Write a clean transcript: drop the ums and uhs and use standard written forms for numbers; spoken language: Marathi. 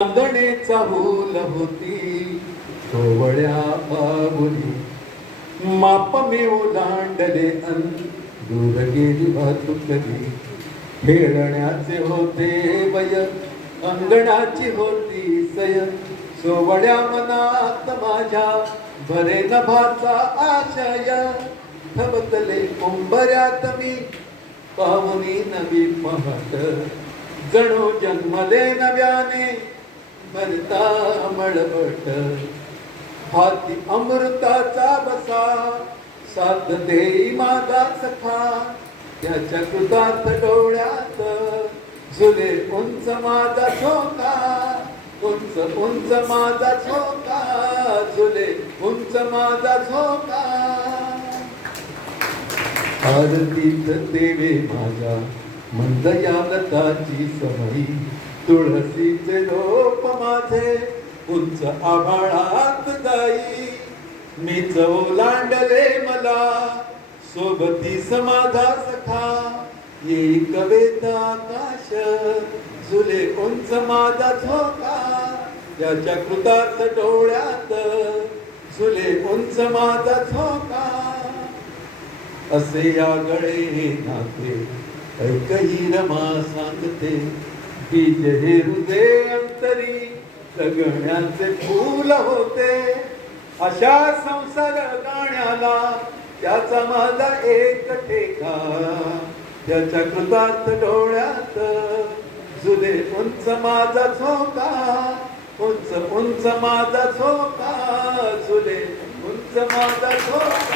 चांदणेचा हुल होती कोवळ्या बाबुली, माप मी ओलांडले अन दूर गेली वाहतुकली. खेळण्याचे होते वय, अंगणाची होती सय, सोवळ्या मनात माझ्या भरे नभाचा आशय. थबकले उंबऱ्यात मी पाहुनी नवी पहाट, जणू जन्मले नव्याने भरता मळवट. हाती अमृताचा बसा, साथ देई माझा सखा, त्याच्या कृतार्थ डोळ्यात झुले उंच माझा झोका. उंच उंच माझा झोका, झुले उंच माझा झोका. आरतीत देवे माझ्या मंद या लताची समई, तुळशीचे रोप माझे उंच आभाळात जाई. मीच ओलांडले मला सोबतीस माझा सखा, येई कवेत आकाश झुले उंच माझा झोका. याच्या कृतार्थ डोळ्यात झुले उंच माझा झोका. असे या गळे नाते ऐकही रमा सांगते, बीज हे हृदय अंतरी जगण्याचे फूल होते. अशा संसार गाण्याला त्याचा माझा एक ठेका, त्याच्या कृतार्थ डोळ्यात झुले उंच माझा झोका. उंच उंच माझा झोका, झुले उंच माझा झोका.